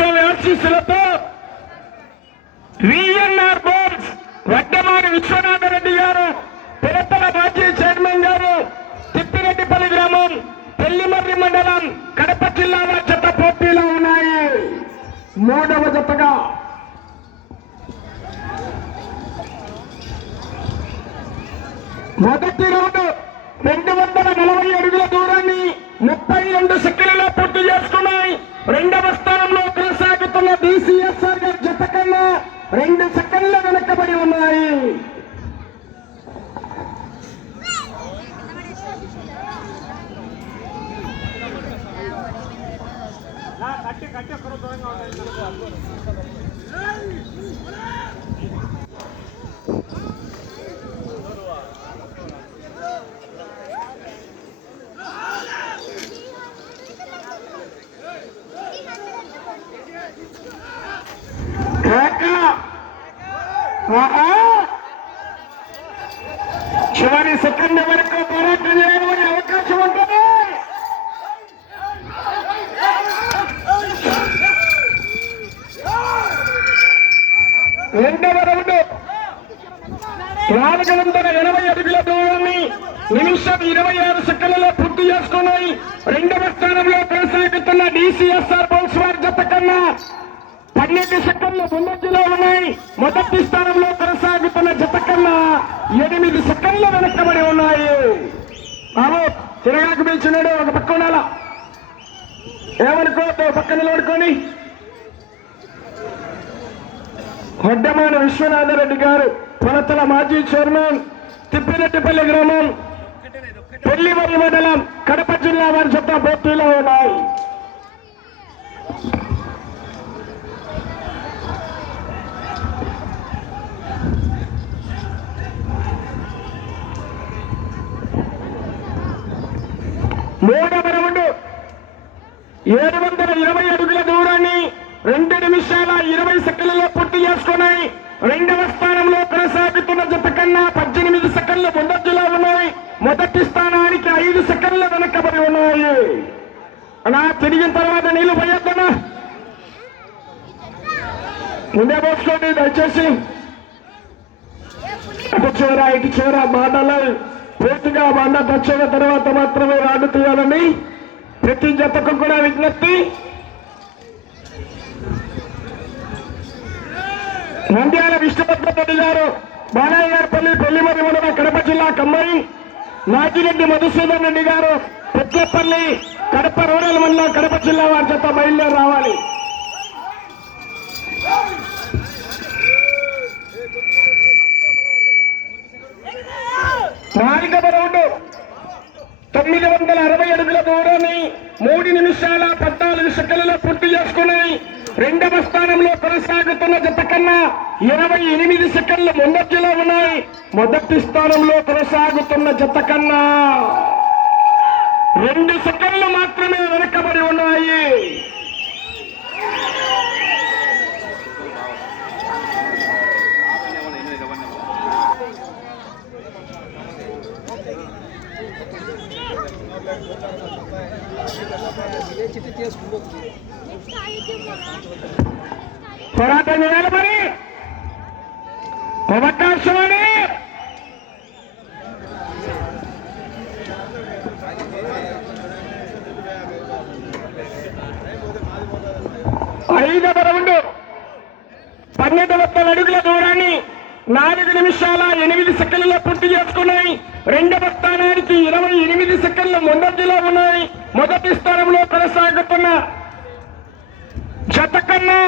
ఆశీస్సులతో VNR boards వడ్డమారి Viswanatha Reddy గారు, పెరతల మాజీ చైర్మన్ గారు, తిప్పిరెడ్డిపల్లి గ్రామం, పెళ్లిమర్రి మండలం, కడప జిల్లా జత పోటీలో ఉన్నాయి. మూడవ జతగా మొదటి రౌండ్ 240 అడుగుల దూరాన్ని 32 సెకండ్లలో పూర్తి చేసుకున్నాయి. రెండవ స్థానంలో కొనసాగుతున్న డిసిఎస్ఆర్ గారి జత కన్నా 2 సెకండ్ల వెనకబడి ఉన్నాయి. చివరి సెకండ్ వరకు పోరాటం చేయడానికి అవకాశం ఉంటుంది. రెండవ రౌండ్ 480 అడుగుల దూరాన్ని నిమిషం 26 సెకండ్లలో పూర్తి చేసుకున్నాయి. రెండవ స్థానంలో కొనసాగుతున్న డిసిఎస్ఆర్ బోల్స్ వారి జత కన్నా 12 సెకండ్లు ముందంజలో ఉన్నాయి. మొదటి స్థానంలో కొనసాగుతున్న జత కన్నా 8 సెకండ్లు వెనక్కబడి ఉన్నాయి. బాబు తిరగాకు పిలిచినాడు, ఒక పక్క ఉండాలా, ఏమనుకోవద్దు, పక్కన నిలబడుకొని. వడ్డమాన విశ్వనాథరెడ్డి గారు, పొలతల మాజీ చైర్మన్, తిప్పిరెడ్డిపల్లి గ్రామం, పెళ్లిమర్రి మండలం, కడప జిల్లా వారి జత పోటీలో ఉన్నాయి. మూడవ రౌండ్ 720 అడుగుల దూరాన్ని 2 నిమిషాల 20 సెకండ్లలో పూర్తి చేసుకున్నాయి. రెండవ స్థానంలో కొనసాగుతున్న జత కన్నా 18 సెకండ్లు ముందంజలో ఉన్నాయి. మొదటి స్థానానికి 5 సెకండ్లు వెనకబడి ఉన్నాయి. అలా తిరిగిన తర్వాత నీళ్లు పోయొద్దన్నా, ముందే పోసుకోండి దయచేసి. అటు చివర ఇటు చివర బాటలు పూర్తిగా బండ వచ్చిన తర్వాత మాత్రమే రాడు తీయాలని ప్రతి జతకు కూడా విజ్ఞప్తి. నంద్యాల విష్ణుపద్మరెడ్డి గారు, బాలయ్య గారిపల్లి, పెళ్లిమర్రి మండలం, కడప జిల్లా కమ్మరి, నాగిరెడ్డి మధుసూదన్ రెడ్డి గారు, పెద్దపల్లి, కడప రూరల్ మండలం, కడప జిల్లా వారి జత బయలుదేరి రావాలి. నాలుగవ రౌండ్ 960 అడుగుల దూరాన్ని 3 నిమిషాల 14 సెకండ్లలో పూర్తి చేసుకున్నాయి. రెండవ స్థానంలో కొనసాగుతున్న జత కన్నా 28 సెకండ్లు ముందంజలో ఉన్నాయి. మొదటి స్థానంలో కొనసాగుతున్న జత కన్నా 2 సెకండ్లు మాత్రమే వెనకబడి ఉన్నాయి. పోరాటం చేయాలి మరి, అవకాశం అని. ఐదవ రౌండ్ 1200 అడుగుల దూరాన్ని 4 నిమిషాల 8 సెకండ్లలో పూర్తి చేసుకున్నాయి. రెండవ స్థానానికి 28 సెకండ్లు ముందంజలో ఉన్నాయి. మొదటి స్థానంలో కొనసాగుతున్న జత కన్నా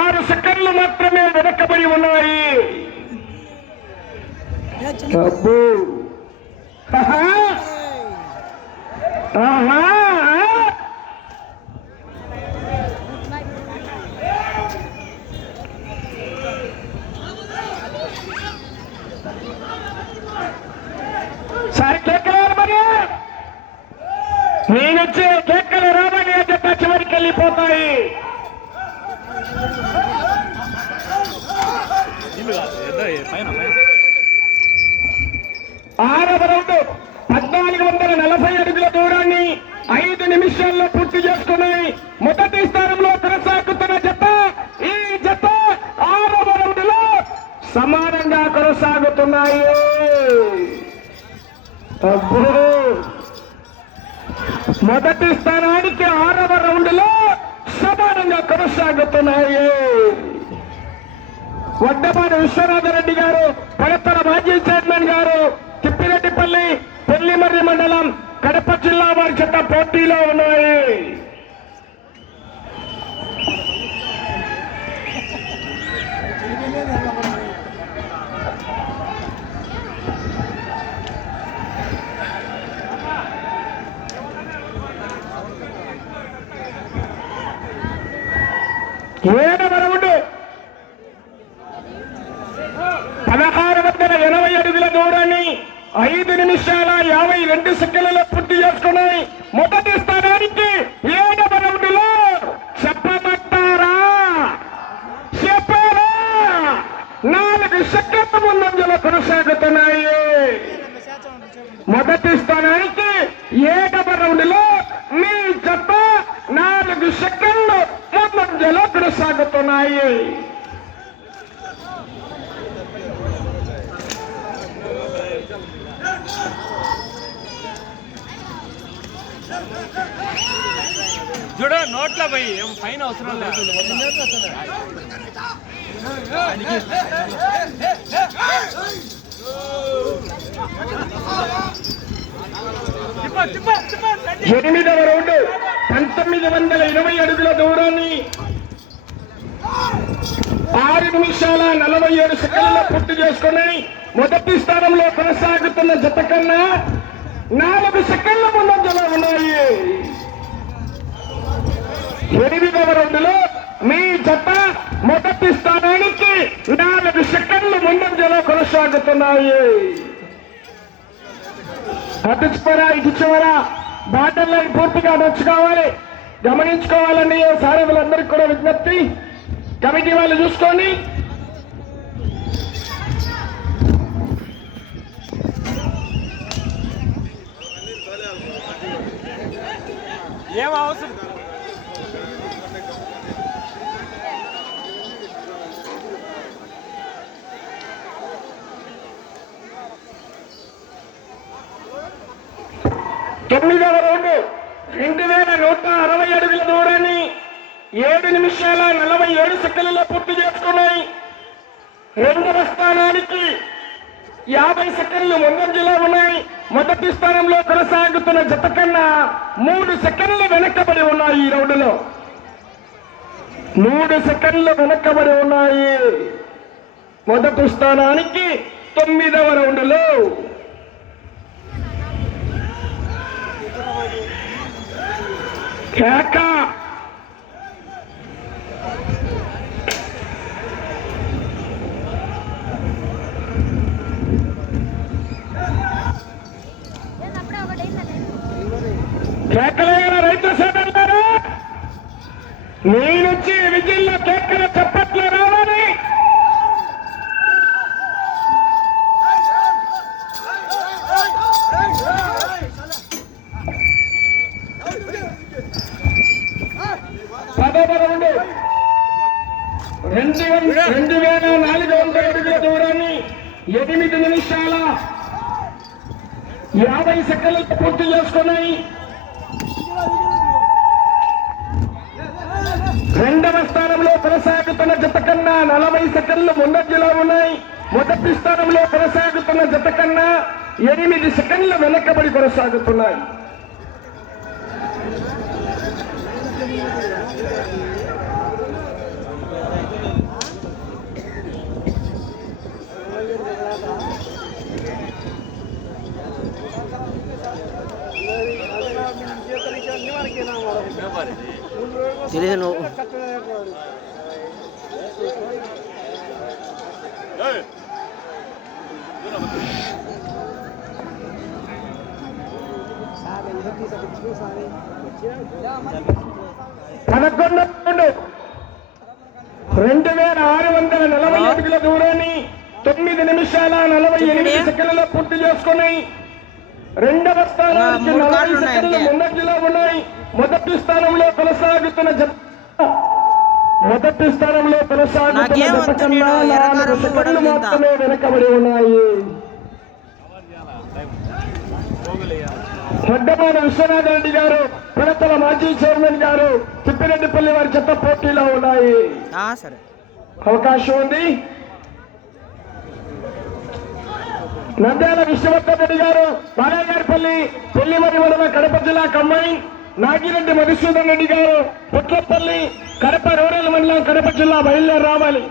6 సెకండ్లు మాత్రమే వెనకబడి ఉన్నాయి. సరే కేకలు మరి, నేనొచ్చే కేకలు రామని జత చివరికి వెళ్ళిపోతాయి. ఆరవ రౌండ్ 1440 అడుగుల దూరాన్ని 5 నిమిషాల్లో పూర్తి చేసుకున్నాయి. మొదటి స్థానంలో కొనసాగుతున్న మొదటి స్థానానికి 6వ రౌండ్లో సమానంగా కొనసాగుతున్నాయి. వడ్డపాటి విశ్వనాథరెడ్డి గారు, పడతల మాజీ చైర్మన్ గారు, తిప్పిరెడ్డిపల్లి పెళ్లిమర్రి మండలం కడప జిల్లా వారి చెత్త పోటీలో ఉన్నాయి. ఏడవ రౌండ్ 1680 అడుగుల దూరాన్ని 5 నిమిషాల 52 సెకండ్లలో పూర్తి చేసుకున్నాయి. మొదటి స్థానానికి 7వ రౌండ్లో చెప్పమంటారా? చెప్పారా? 4 సెకండ్ల ముందంజలో కొనసాగుతున్నాయి. మొదటి స్థానానికి 7వ రౌండ్లో మీ జత 4 సెకండ్లు ముందంజలో కొనసాగుతున్నాయి. చూడ నోట్ల పోయి పైన అవసరం లేదు. ఎనిమిదవ రౌండ్ 1920 అడుగుల దూరాన్ని 6 నిమిషాల 47 సెకండ్లలో పూర్తి చేసుకుని మొదటి స్థానంలో కొనసాగుతున్న జత కన్నా 4 సెకండ్ల ముందంజలో ఉన్నాయి. 8వ రౌండ్లో మీ జత మొదటి స్థానానికి 4 సెకండ్ల ముందంజలో కొనసాగుతున్నాయి. అటు చివరా ఇటు చివరా బాటల్ లైన్ పూర్తిగా నచ్చుకోవాలి, గమనించుకోవాలండి. సారథులందరికీ కూడా విజ్ఞప్తి, కమిటీ వాళ్ళు చూసుకోండి. ఏం అవసరం 9వ రౌండ్ 2160 అడుగుల దూరాన్ని 7 నిమిషాల 47 సెకండ్లలో పూర్తి చేసుకున్నాయి. 2వ స్థానానికి 50 సెకండ్లు ముందంజలో ఉన్నాయి. మొదటి స్థానంలో కొనసాగుతున్న జత కన్నా 3 సెకండ్లు వెనక్కబడి ఉన్నాయి. ఈ రౌండ్లో 3 సెకండ్లు వెనక్కబడి ఉన్నాయి. మొదటి స్థానానికి 9వ రౌండ్లో కేక కేకలేగల రైతు సోదరులారా, మీ నుంచి విజిల్లో కేకల చప్పట్లు రావాలి. రౌండ్ 2400 అడుగుల దూరాన్ని 8 నిమిషాల 50 సెకండ్లు పూర్తి చేసుకున్నాయి. 2వ స్థానంలో కొనసాగుతున్న జత కన్నా 40 సెకండ్లు ముందంజలో ఉన్నాయి. మొదటి స్థానంలో కొనసాగుతున్న జత కన్నా 8 సెకండ్లు వెనకబడి కొనసాగుతున్నాయి. తెలియదు నువ్వు పదకొండు 2640 అడుగుల దూరాన్ని 9 నిమిషాల 48 సెకండ్లలో పూర్తి చేసుకుని 2వ స్థానానికి 40 సెకండ్ల ముందంజలో ఉన్నాయి. మొదటి స్థానంలో కొనసాగుతున్న జత కన్నా 4 సెకండ్లు మాత్రమే వెనకబడి ఉన్నాయి. వడ్డమాన విశ్వనాథ రెడ్డి గారు, పిడతల మాజీ చైర్మన్ గారు, తిప్పిరెడ్డిపల్లి వారి చెత్త పోటీలో ఉన్నాయి. సరే, అవకాశం ఉంది. నంద్యాల విశ్వవర్ధన్ రెడ్డి గారు, బాలయ్యగారిపల్లి, పెళ్లిమరి మండలం, కడప జిల్లా కంబైన్. నాగిరెడ్డి మధుసూదన్ రెడ్డి గారు, పుట్లపల్లి, కడప రూరల్ మండలం, కడప జిల్లా బయలుదేరి రావాలి.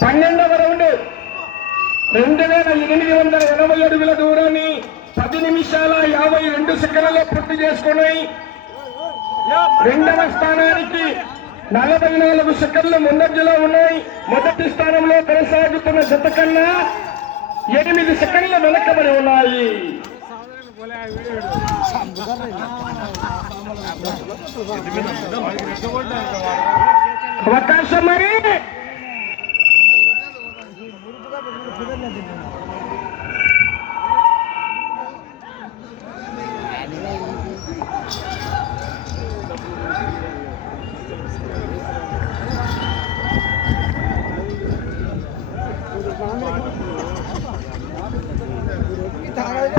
పన్నెండవ రౌండ్ 2880 అడుగుల దూరాన్ని 10 నిమిషాల 52 సెకండ్లలో పూర్తి చేసుకున్నాయి. రెండవ స్థానానికి 44 సెకండ్లు ముందంజలో ఉన్నాయి. మొదటి స్థానంలో కొనసాగుతున్న జత కన్నా 8 సెకండ్లు వెనకబడి ఉన్నాయి. అవకాశం మరి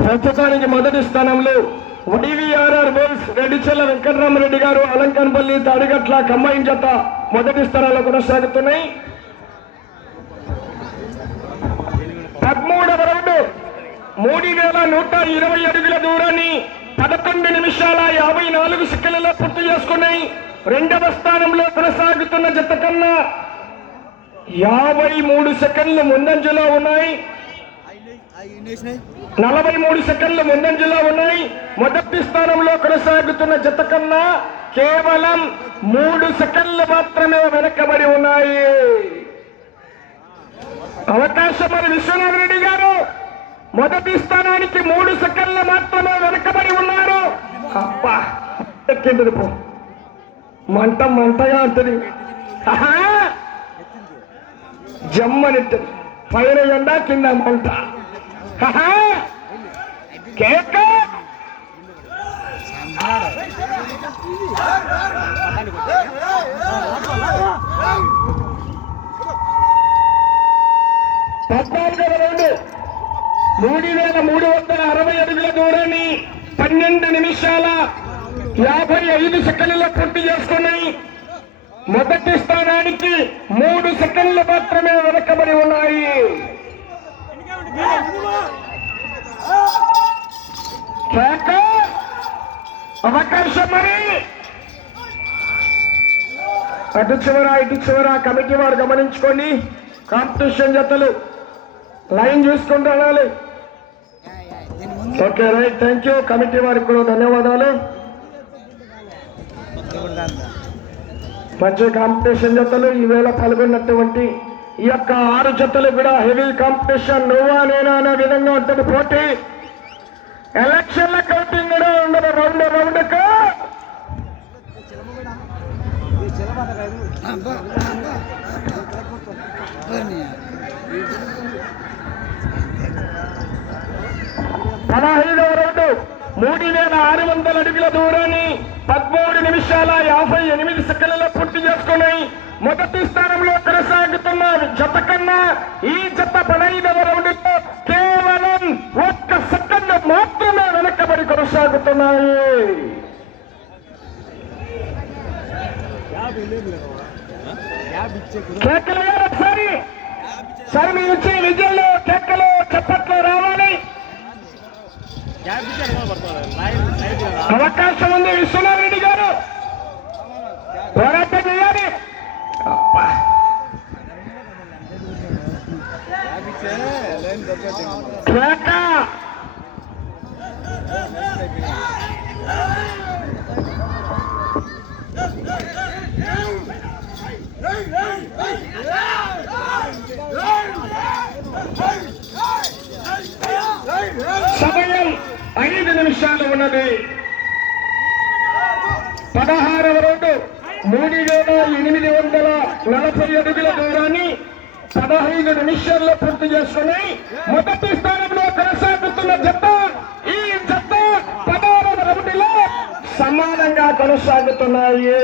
ప్రస్తుతానికి మొదటి స్థానంలో డివిఆర్ఆర్ బోల్స్ రెడ్డిచెల్ల వెంకటరామరెడ్డి గారు, అలంకన్పల్లి, తాడిగట్ల కంబైన్ జత మొదటి స్థానాల్లో కొనసాగుతున్నాయి. 13వ రౌండ్ 3120 అడుగుల దూరాన్ని 11 నిమిషాల 54 సెకండ్లలో పూర్తి చేసుకున్నాయి. రెండవ స్థానంలో కొనసాగుతున్న జత కన్నా 53 సెకండ్లు ముందంజలో ఉన్నాయి. 43 సెకండ్లు ముందంజలో ఉన్నాయి. మొదటి స్థానంలో కొనసాగుతున్న జత కన్నా కేవలం 3 సెకండ్లు మాత్రమే వెనకబడి ఉన్నాయి. అవకాశం మరి విశ్వనాథ రెడ్డి గారు మొదటి స్థానానికి 3 సెకండ్లు మాత్రమే వెనకబడి ఉన్నారు. అబ్బా ఎక్కింది పో, మంట మంటగా ఉంటుంది. జమ్మనిట్టుంది, పైన ఎండ కింద మంట. కేక పద్నాలుగవ రౌండ్ 3360 అడుగుల దూరాన్ని 12 నిమిషాల 55 సెకండ్లలో పూర్తి చేసుకున్నాయి. మొదటి స్థానానికి 3 సెకండ్లు మాత్రమే వెనకబడి ఉన్నాయి. అవకాశం మరి అటు చివర ఇటు చివర కమిటీ వారు గమనించుకోండి. కాంపిటీషన్ జతలు లైన్ చూసుకుంటూ అనాలి. Okay right, thank you. Committee వారికి కూడా ధన్యవాదాలు. మంచి కాంపిటీషన్ జతలు ఈవేళ పాల్గొన్నటువంటి ఈ యొక్క 6 జతలు కూడా హెవీ కాంపిటీషన్. నువ్వా నేనా అనే విధంగా ఉంటుంది పోటీ. ఎలక్షన్ల కౌంటింగ్ కూడా ఉండదు రౌండ్ రౌండ్కు. పదహైదవ రౌండ్ 3600 అడుగుల దూరాన్ని 13 నిమిషాల 58 సెకండ్లలో పూర్తి చేసుకున్నాయి. మొదటి స్థానంలో కొనసాగుతున్న జత కన్నా ఈ జత 15వ రౌండ్లో కేవలం 1 సెకండ్ మాత్రమే వెనకబడి కొనసాగుతున్నాయి. కేకలు ఒకసారి సరే మీ వచ్చే విజయంలో కేకలు చప్పట్లు రావాలి. అవకాశం ఉంది విశ్వనాథ రెడ్డి గారు, పోరాటం చేయాలి. సమయం 5 నిమిషాలు ఉన్నది. 16వ రౌండ్ 3840 అడుగుల దూరాన్ని 15 నిమిషాల్లో పూర్తి చేసుకుని మొదటి స్థానంలో కొనసాగుతున్న జత. ఈ జత 16వ రౌండ్లో సమానంగా కొనసాగుతున్నాయి.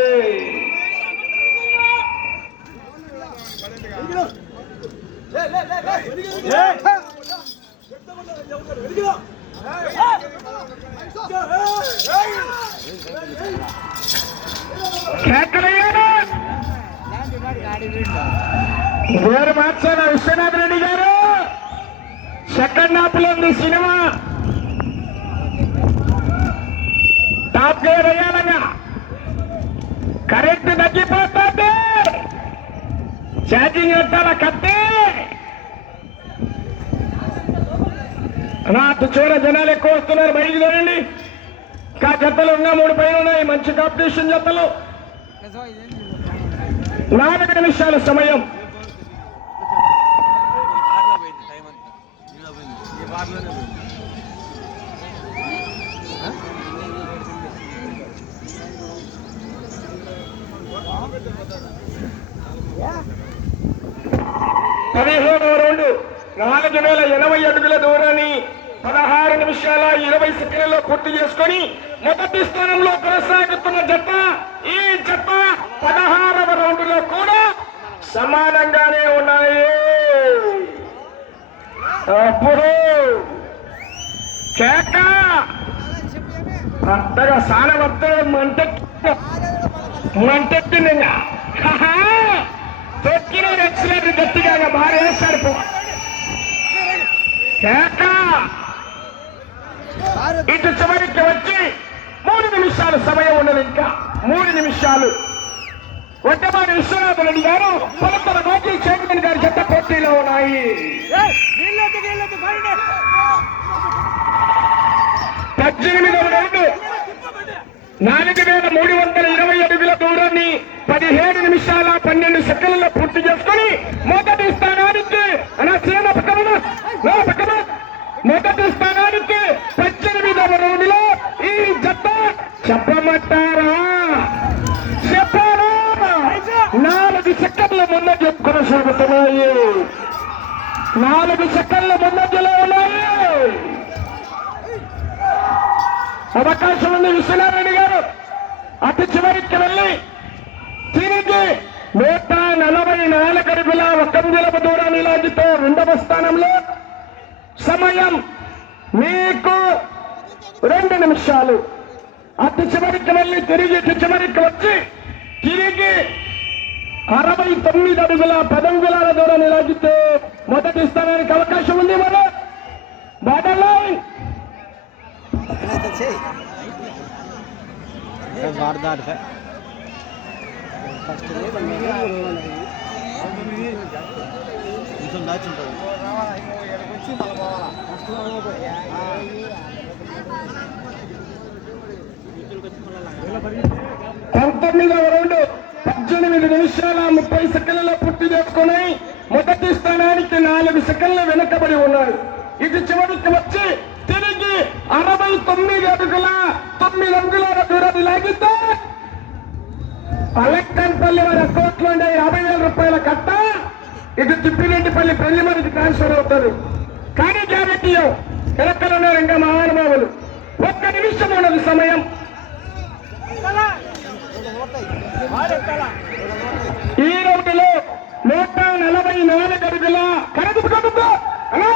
వేరు మార్చాల విశ్వనాథ్ రెడ్డి గారు సెకండ్ హాఫ్ లో ఉంది సినిమా. టాప్ గేర్ వేయాలన్నా కరెంట్ తగ్గిపోతుంది. ఛార్జింగ్ పెట్టాల కత్తి నాకు చూడ జనాలు ఎక్కువ వస్తున్నారు. బయటికి చూడండి. ఇంకా జతలు ఇంకా 3 పైన ఉన్నాయి. మంచి కాంపిటీషన్ జతలు. 4 నిమిషాల సమయం. పదిహేడవ రౌండ్ 4080 అడుగుల దూరాన్ని 16 నిమిషాల 20 సెకండ్లలో పూర్తి చేసుకొని మొదటి స్థానంలో కొనసాగుతున్న జత. ఈ జత 16వ రౌండ్ లో కూడా సమానంగానే ఉన్నాయి. అప్పుడు కేక అంతగా సానవద్ద మంటెత్తింది. తొక్కిన ఎక్సలెంట్ గట్టిగా భారీ వేశాడు. కేక ఇటు చివరికి వచ్చి 3 నిమిషాలు సమయం ఉన్నది. ఇంకా 3 నిమిషాలు. వడ్డమాని విశ్వనాథ రెడ్డి గారు పొలతల గోపి చేకమణి గారి జత పోటీలో ఉన్నాయి. 18వ రౌండ్ 4320 అడుగుల దూరాన్ని 17 నిమిషాల 12 సెకండ్లలో పూర్తి చేసుకుని మొదటి స్థానానికి మొదటి స్థానానికి 18వ రౌండ్ లో ఈ జత చెప్పమంటారా? చెప్పారా? 4 సెకండ్ల ముందంజ కొనసాగుతున్నాయి. 4 సెకండ్ల ముందంజలో ఉన్నాయి. అవకాశం ఉంది. విశ్వనాథరెడ్డి గారు అటు చివరికి వెళ్ళి తిరిగి 144 అడుగుల 1 అంగుళం దూరాన్ని లాగితే 2వ స్థానంలో. సమయం మీకు 2 నిమిషాలు. అటు చివరికి వెళ్ళి తిరిగి ఇటు చివరికి వచ్చి తిరిగి 69 అడుగుల 10 అంగుళాల దూరాన్ని లాగితే మొదటి స్థానానికి అవకాశం ఉంది. మన బార్డర్ లైన్ పంతొమ్మిదవ రౌండ్ 18 నిమిషాల 30 సెకండ్లలో పూర్తి చేసుకుని మొదటి స్థానానికి 4 సెకండ్లు వెనుకబడి ఉన్నారు. ఇటు చివరికి వచ్చి తిరిగి 69 అడుగుల 9 అంగుళాల దూరాన్ని లాగితే అలెక్కన్పల్లి వారి అకౌంట్లో 50,000 రూపాయల కట్ట ఇటు తిప్పిరెడ్డిపల్లి పెళ్లిమరికి ట్రాన్స్ఫర్ అవుతారు. కానీ గ్యారెంటీ ఎలక్కలున్న రంగ మహానుభావులు 1 నిమిషం ఉన్నది సమయం. ఈ రౌండ్ లో 144 అడుగుల కరెంటు హలో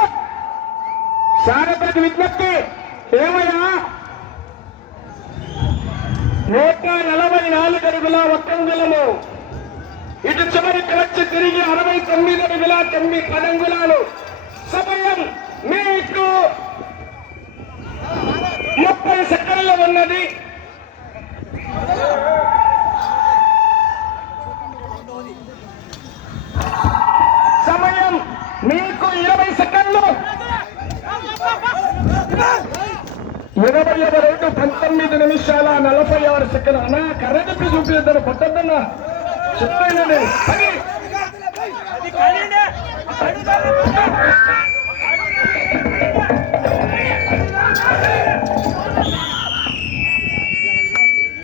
సారథికి విజ్ఞప్తి ఏమయ్యా 144 అడుగుల 1 అంగుళము. ఇటు చివరికి వచ్చి తిరిగి 69 అడుగుల 10 అంగుళాలు. సమయం మీకు 30 సెకండ్లు ఉన్నది. సమయం మీకు 20 సెకండ్లు. 20వ రౌండ్ 19 నిమిషాల 46 సెకండ్లు. అన్నా కరెంట్ చూపిద్దాను కొట్టద్దన్నా చెప్తాను.